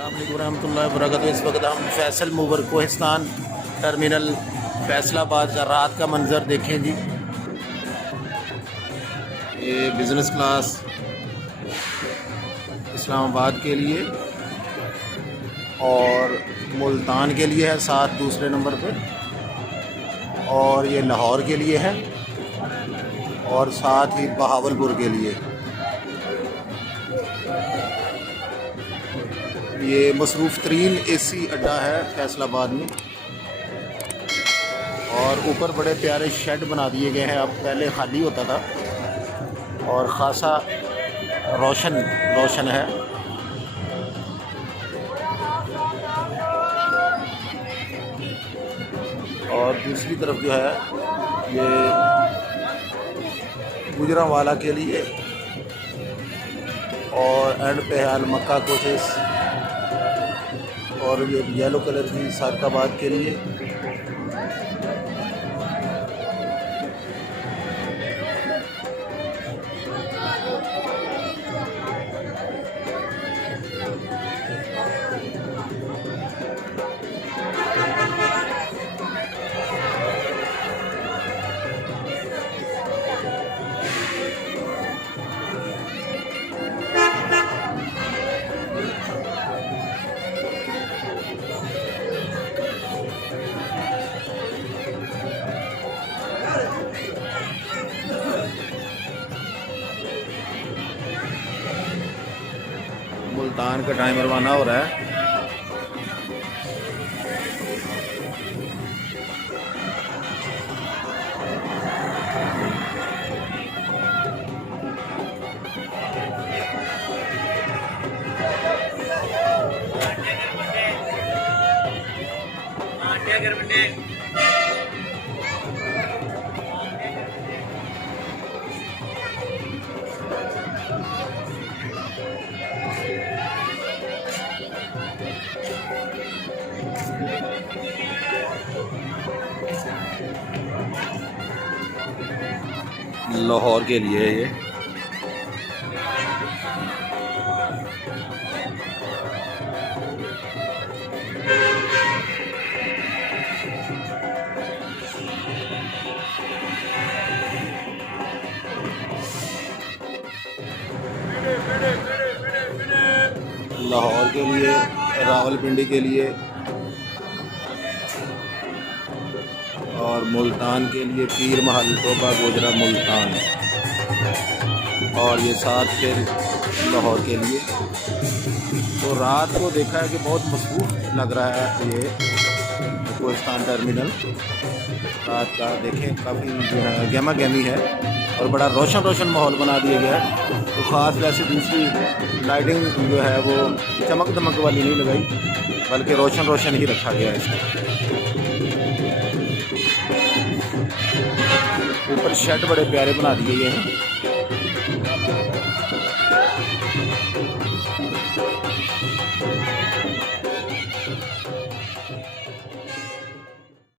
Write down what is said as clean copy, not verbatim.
अस्सलाम रहमतुल्लाहि व बरकातहू। इस वक्त हम फैसल मूवर कोहिस्तान टर्मिनल फैसलाबाद का रात का मंज़र देखें जी। ये बिज़नेस क्लास इस्लामाबाद के लिए और मुल्तान के लिए है, साथ दूसरे नंबर पे, और ये लाहौर के लिए है और साथ ही बहावलपुर के लिए। ये मसरूफ़ तरीन एसी अड्डा है फैसलाबाद में, और ऊपर बड़े प्यारे शेड बना दिए गए हैं। अब पहले खाली होता था और ख़ासा रोशन है। और दूसरी तरफ जो है ये गुजरांवाला के लिए और एंड पे है अल मक्का कोचेस, और ये येलो कलर की सारकाबाद के लिए। मुल्तान का टाइम रवाना हो रहा है। लाहौर के लिए ये लाहौर के लिए, रावलपिंडी के लिए और मुल्तान के लिए पीर महल तोबा गोजरा मुल्तान, और ये साथ फिर लाहौर के लिए। तो रात को देखा है कि बहुत मसरूफ़ लग रहा है ये कोहिस्तान टर्मिनल। रात का देखें काफ़ी जो है गहमा गहमी है और बड़ा रोशन माहौल बना दिया गया है। तो ख़ास वैसे दूसरी लाइटिंग जो है वो चमक दमक वाली नहीं लगाई, बल्कि रोशन ही रखा गया है इसको। ऊपर शेड बड़े प्यारे बना दिए गए हैं।